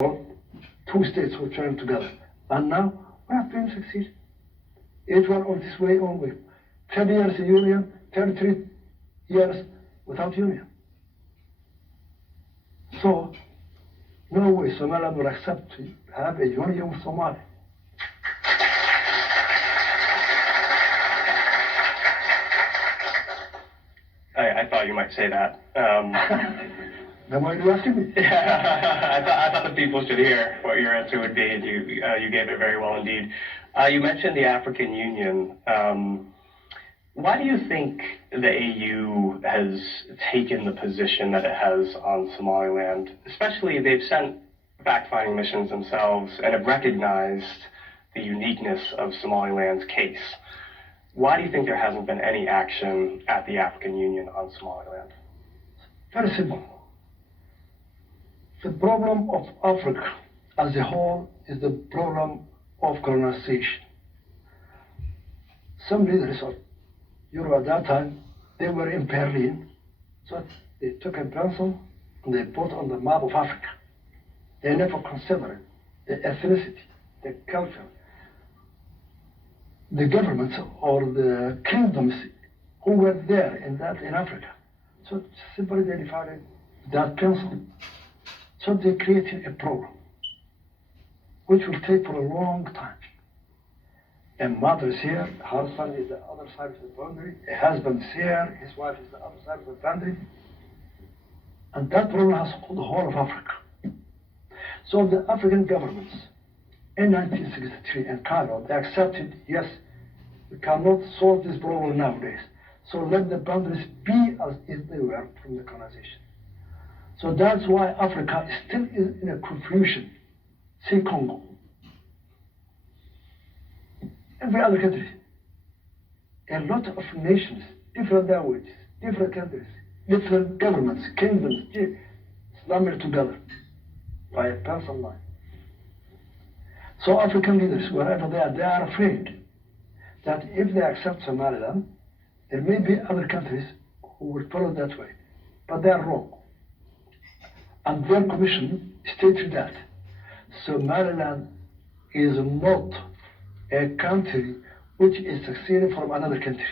two states were joined together. And now we have been succeeded. Each one on this way only. 10 years in union, 33 years without union. So, no way Somaliland will accept to have a union with Somalia. I thought you might say that. Then why are you asking me? I thought the people should hear what your answer would be, and you gave it very well indeed. You mentioned the African Union. Why do you think the AU has taken the position that it has on Somaliland? Especially, they've sent fact-finding missions themselves and have recognized the uniqueness of Somaliland's case. Why do you think there hasn't been any action at the African Union on Somaliland? Very simple. The problem of Africa as a whole is the problem of colonization. Some leaders of Europe at that time, they were in Berlin, so they took a pencil and they put on the map of Africa. They never considered the ethnicity, the culture, the governments or the kingdoms who were there in Africa. So simply they divided that pencil. So they created a program which will take for a long time. A mother is here, her husband is the other side of the boundary, a husband is here, his wife is the other side of the boundary. And that program has the whole of Africa. So the African governments in 1963 in Cairo, they accepted, yes, we cannot solve this problem nowadays. So let the boundaries be as if they were from the colonization. So that's why Africa is still in a confusion. See Congo. Every other country. A lot of nations, different languages, different countries, different governments, kingdoms, slumber together by a pencil line. So African leaders, wherever they are afraid that if they accept Somaliland, there may be other countries who will follow that way. But they are wrong. And their commission stated that Somaliland is not a country which is succeeding from another country.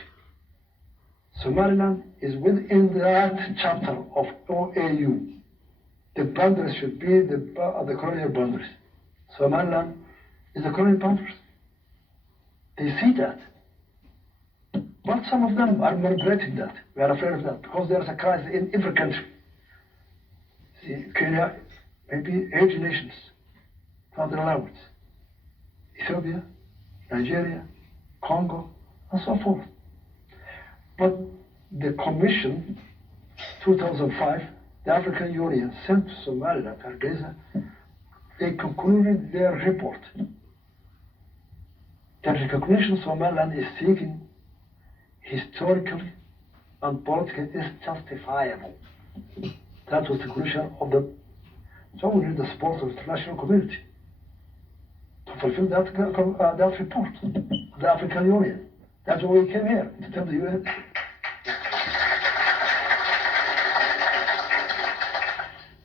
Somaliland is within that chapter of OAU. The boundaries should be the colonial boundaries. Somaliland is the colonial boundaries. They see that. But some of them are manipulating that. We are afraid of that because there is a crisis in every country. See, Kenya, maybe 8 nations, not allowed. Ethiopia, Nigeria, Congo, and so forth. But the Commission, 2005, the African Union sent to Somaliland, Hargeisa, they concluded their report. The recognition of Somaliland is seeking historically and politically is justifiable. That was the conclusion of the, so we need the support of the international community to fulfill that report, the African Union. That's why we came here, to tell the UN.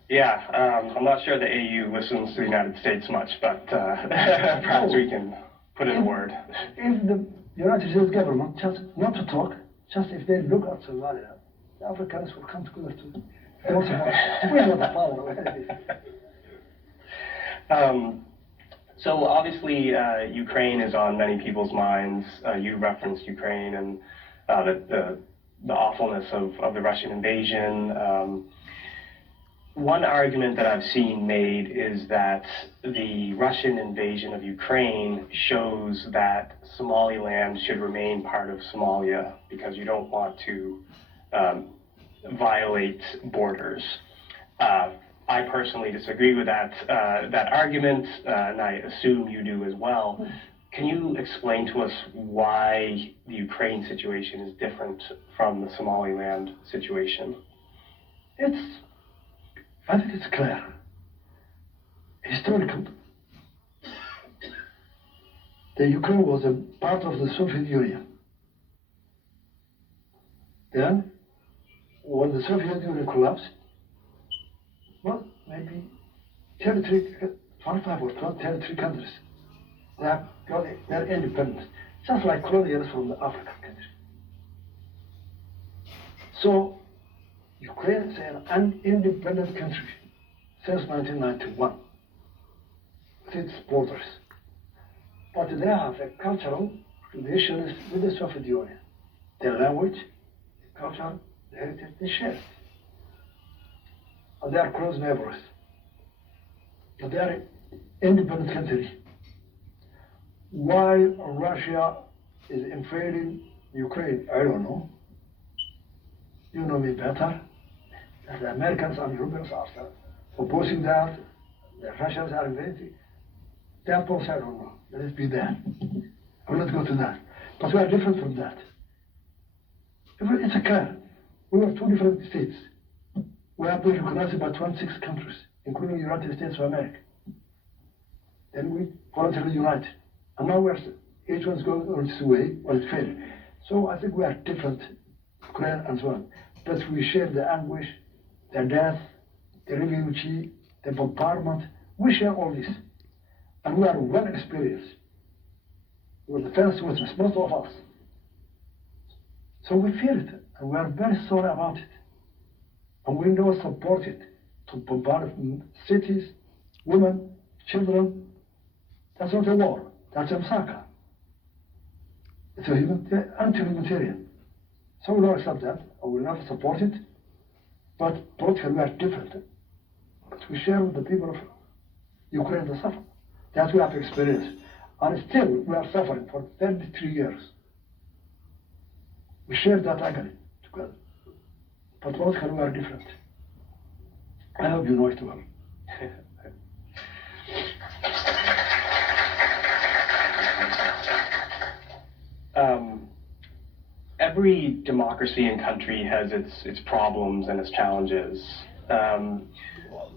Yeah, I'm not sure the AU listens to the United States much, but perhaps we can put in a word. If the United States government, just not to talk, just if they look at Somalia, the Africans will come together to we want the power. So obviously, Ukraine is on many people's minds. You referenced Ukraine and the awfulness of the Russian invasion. One argument that I've seen made is that the Russian invasion of Ukraine shows that Somaliland should remain part of Somalia because you don't want to violate borders. I personally disagree with that argument, and I assume you do as well. Can you explain to us why the Ukraine situation is different from the Somaliland situation? I think it's clear. Historically, the Ukraine was a part of the Soviet Union. Then, when the Soviet Union collapsed, well, maybe 33, 25 or 33 countries. They have got their independence, just like colonials from the African country. So Ukraine is an independent country since 1991 with its borders. But they have a cultural relations with the Soviet Union. Their language, culture, the heritage, they share it. And they are close neighbors. But they are an independent country. Why Russia is invading Ukraine, I don't know. You know me better. The Americans and Europeans are opposing that. The Russians are invading. That both I don't know. Let it be there. I will not go to that. But we are different from that. It's a clear. We are two different states. We have been recognized by 26 countries, including the United States of America. Then we voluntarily united. And now each one's going on its way, or its failure. So I think we are different, Ukraine and so on. But we share the anguish, the death, the refugee, the bombardment. We share all this. And we are well experienced. We're the first witness, most of us. So we feel it, and we are very sorry about it. And we know support it to bombard cities, women, children. That's not a war, that's a massacre. It's anti-humanitarian. So we don't accept that, and we will never support it. But politically we are different. But we share with the people of Ukraine the suffering. That we have experienced. And still we are suffering for 33 years. We share that agony together. But politically we are different. I hope you know it well. Every democracy and country has its problems and its challenges.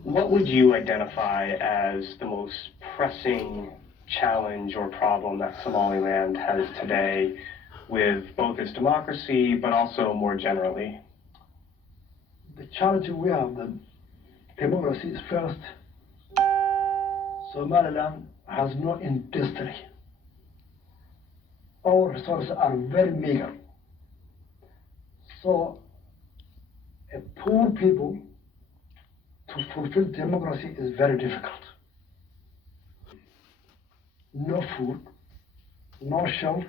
What would you identify as the most pressing challenge or problem that Somaliland has today with both its democracy, but also more generally? The challenge we have, the democracy is first. Somaliland has no industry. Our resources are very meager. So, a poor people to fulfill democracy is very difficult. No food, no shelter.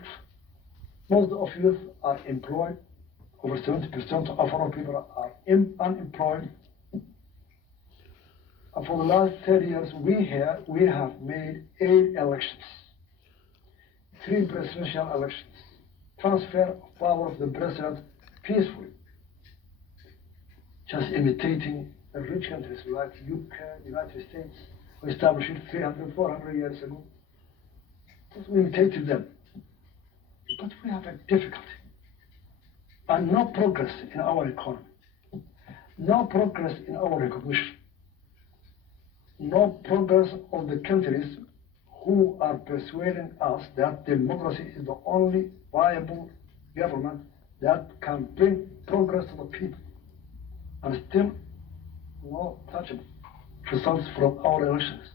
Most of youth are employed. Over 70% of our people are unemployed. And for the last 30 years, we have made 8 elections. 3 presidential elections. Transfer of power of the president peacefully. Just imitating the rich countries like UK, United States, who established it 300, 400 years ago. Just we imitated them. But we have a difficulty. And no progress in our economy. No progress in our recognition. No progress of the countries who are persuading us that democracy is the only viable government that can bring progress to the people. And still, no touchable results from our elections.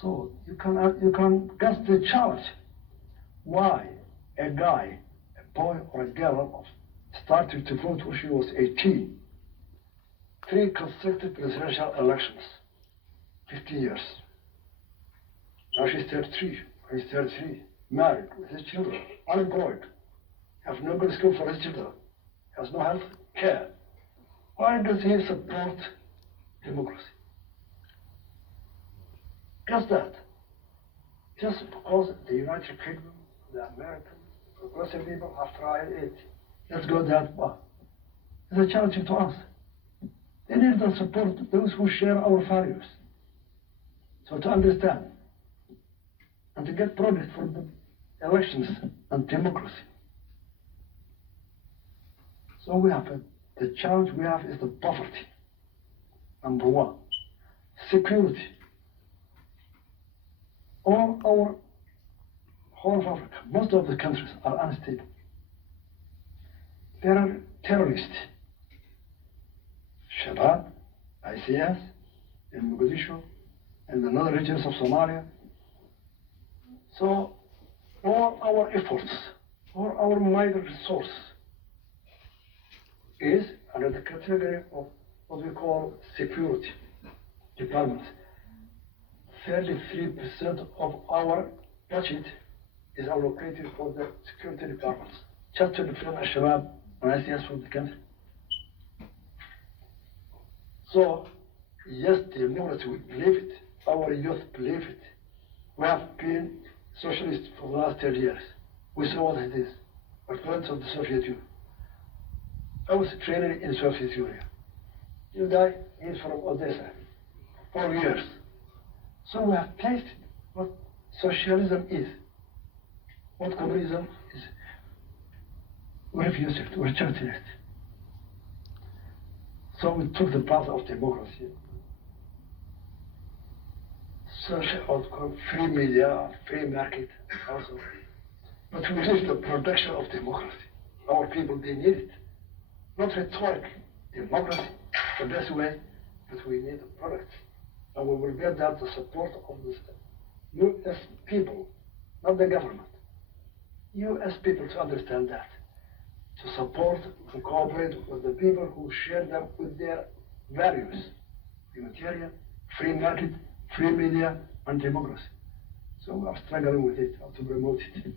So you can guess the challenge. Why a guy, a boy or a girl, started to vote when she was 18, 3 consecutive presidential elections, 50 years. Now she's 33, he's 33, married with his children, unemployed, has no good school for his children, has no health care. Why does he support democracy? Just that. Just because the United Kingdom, the American, progressive people have tried it. Let's go that far. It's a challenge to us. They need to support those who share our values. So to understand and to get progress for the elections and democracy. So we have the challenge we have is the poverty. Number 1. Security. All our whole of Africa, most of the countries are unstable. There are terrorists. Shabab, ICS, in Mogadishu, in the northern regions of Somalia. So all our efforts, all our minor resource is under the category of what we call security department. 33% of our budget is allocated for the security departments, just to defend Al-Shabaab and ICS from the country. So, yes, democracy, we believe it. Our youth believe it. We have been socialists for the last 10 years. We saw what it is. We're friends of the Soviet Union. I was trained in Soviet Union. You guy is from Odessa, 4 years. So we have tasted what socialism is, what communism is. We have used it, we're chosen it. So we took the path of democracy. Social outcome, free media, free market also. But we need the production of democracy. Our people, they need it. Not rhetoric, democracy, the best way, but we need the product. And we will get that the support of the U.S. people, not the government. U.S. people to understand that, to support and cooperate with the people who share them with their values, humanitarian, free market, free media, and democracy. So we are struggling with it, how to promote it.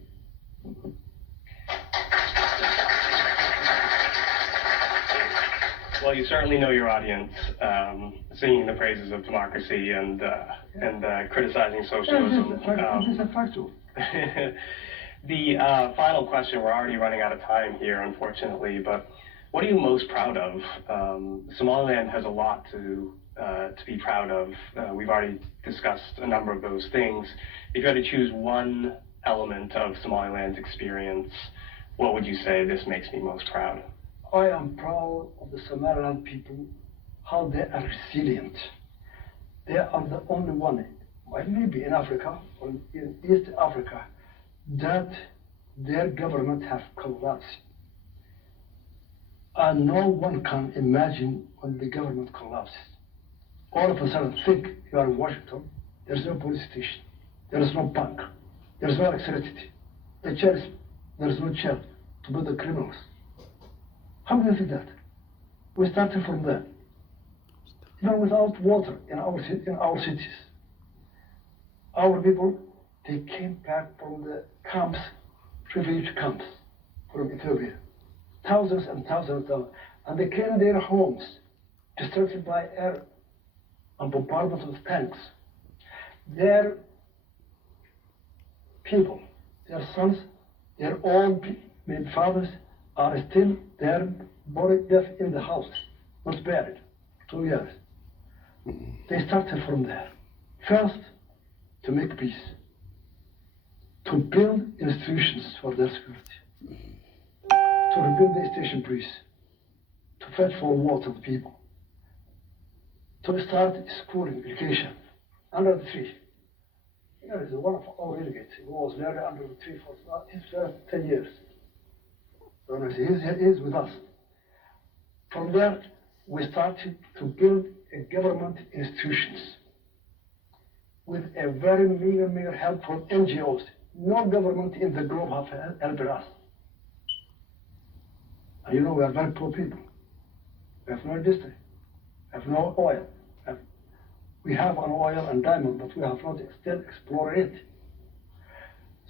Well, you certainly know your audience, singing the praises of democracy and criticizing socialism. It is a factor. The final question, we're already running out of time here, unfortunately, but what are you most proud of? Somaliland has a lot to be proud of. We've already discussed a number of those things. If you had to choose one element of Somaliland's experience, what would you say, this makes me most proud? I am proud of the Somaliland people, how they are resilient. They are the only one, maybe in Africa or in East Africa, that their government have collapsed. And no one can imagine when the government collapses. All of a sudden, think you are in Washington, there's no police station, there is no bank, there is no electricity, there is no jail to put the criminals. How do you think that? We started from there. Even without water in our cities. Our people, they came back from the camps, refugee camps from Ethiopia. Thousands and thousands of them. And they came in their homes, destructed by air and bombardment with tanks. Their people, their sons, their own fathers are still there, buried dead in the house, not buried, 2 years. They started from there. First, to make peace, to build institutions for their security, to rebuild the station police, to fetch for water to people, to start schooling, education, under the tree. Here is one of our delegates who was there under the tree for his first 10 years. So he is with us. From there, we started to build a government institutions with a very meager help from NGOs. No government in the globe have helped us. And you know, we are very poor people. We have no industry, we have no oil. We have an oil and diamond, but we have not still explored it.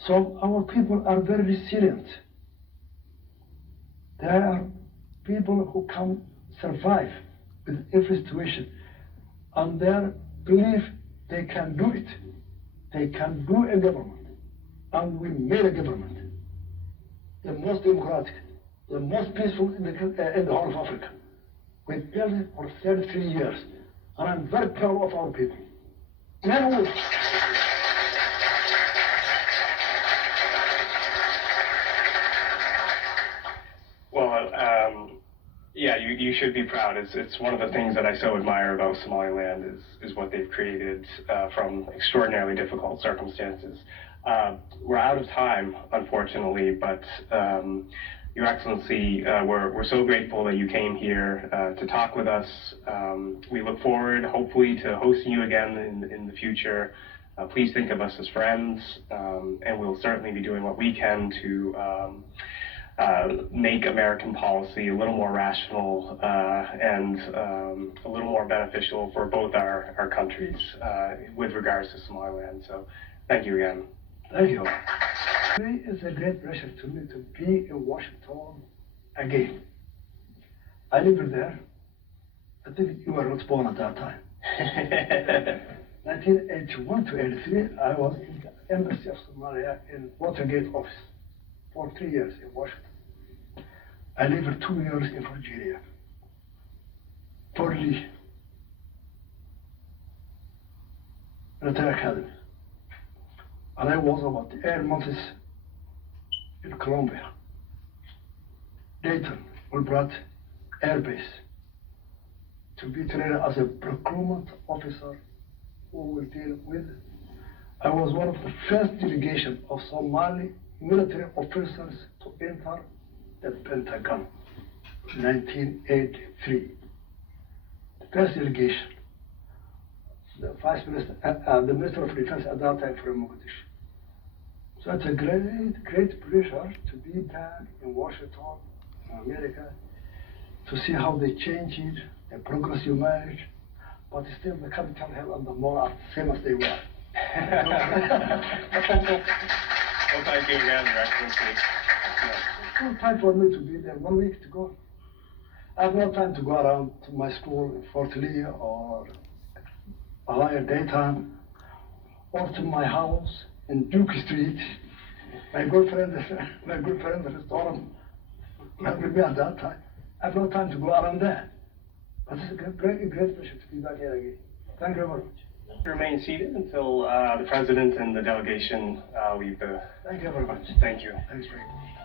So our people are very resilient. There are people who can survive with every situation, and they believe they can do it. They can do a government, and we made a government, the most democratic, the most peaceful in the whole of Africa. We built it for 33 years, and I'm very proud of our people. Men and women. Yeah, you should be proud. It's one of the things that I so admire about Somaliland is what they've created from extraordinarily difficult circumstances. We're out of time, unfortunately, but Your Excellency, we're so grateful that you came here to talk with us. We look forward, hopefully, to hosting you again in the future. Please think of us as friends, and we'll certainly be doing what we can to make American policy a little more rational and a little more beneficial for both our countries with regards to Somaliland. So thank you again. Thank you. It's a great pleasure to me to be in Washington again. I lived there. I think you were not born at that time. 1981 to 83, I was in the Embassy of Somalia in Watergate office for 3 years in Washington. I lived 2 years in Virginia, for Lee, military academy. And I was about 8 months in Colombia, Dayton, Ulbrat Air Base, to be trained as a procurement officer who will deal with. I was one of the first delegation of Somali military officers to enter the Pentagon, 1983. The first delegation. The Vice Minister, the Minister of Defense at that time from Mogadishu. So it's a great pleasure to be back in Washington, America, to see how they changed it, the progress you made, but still the Capitol Hill and the mall are the same as they were. Well, thank you again, Your Excellency. It's no time for me to be there, 1 week to go. I have no time to go around to my school in Fort Lee or a higher daytime, or to my house in Duke Street. My good friend, the restaurant, with me at that time. I have no time to go around there. But it's a great pleasure to be back here again. Thank you very much. Remain seated until the President and the delegation leave the... Thank you very much. Thank you. Thanks very much.